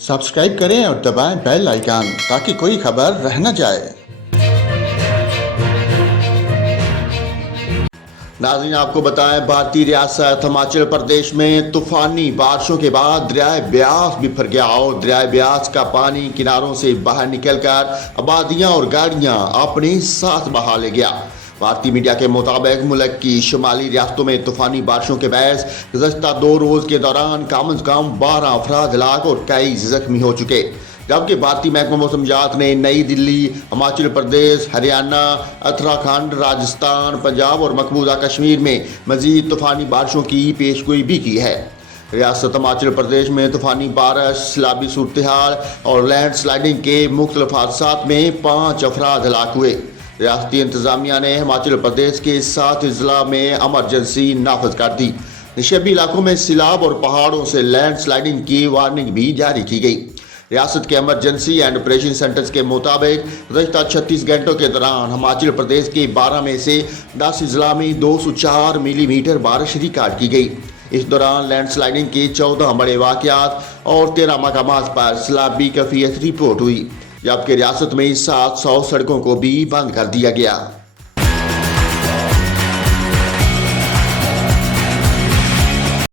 Subscribe करें और दबाएं बेल आइकन ताकि कोई खबर रह न जाए। नाज़रीन, आपको बताएं, भारतीय रियासत हिमाचल प्रदेश में तूफानी बारिशों के बाद दरियाए ब्यास बिफर गया और दरियाए ब्यास का पानी किनारों से बाहर निकलकर आबादियां और गाड़ियां अपने साथ बहा ले गया। भारतीय मीडिया के मुताबिक मुल्क की शुमाली रियासतों में तूफानी बारिशों के बायस गुज़श्ता 2 रोज़ के दौरान कम से कम 12 अफराद हलाक और कई जख्मी हो चुके, जबकि भारतीय महकमा मौसमियात ने नई दिल्ली, हिमाचल प्रदेश, हरियाणा, उत्तराखंड, राजस्थान, पंजाब और मकबूजा कश्मीर में मजीद तूफानी बारिशों की पेशगोई भी की है। रियासत हिमाचल प्रदेश में तूफानी बारिश, सैलाबी सूरत हाल और लैंड स्लाइडिंग के मुख्तलिफ हादसात में 5 अफराद हलाक हुए। रियासती इंतजामिया ने हिमाचल प्रदेश के 7 अजला में एमरजेंसी नाफज कर दी। निशेबी इलाकों में सैलाब और पहाड़ों से लैंड स्लाइडिंग की वार्निंग भी जारी की गई। रियासत के एमरजेंसी एंड ऑपरेशन सेंटर्स के मुताबिक गुज़श्ता 36 घंटों के दौरान हिमाचल प्रदेश के 12 में से 10 अजला में 204 मिलीमीटर बारिश रिकॉर्ड की गई। इस दौरान लैंड स्लाइडिंग के 14 बड़े वाक़यात और 13 मकामात पर सैलाबी कैफियत रिपोर्ट हुई, जबकि रियासत में 700 सड़कों को भी बंद कर दिया गया।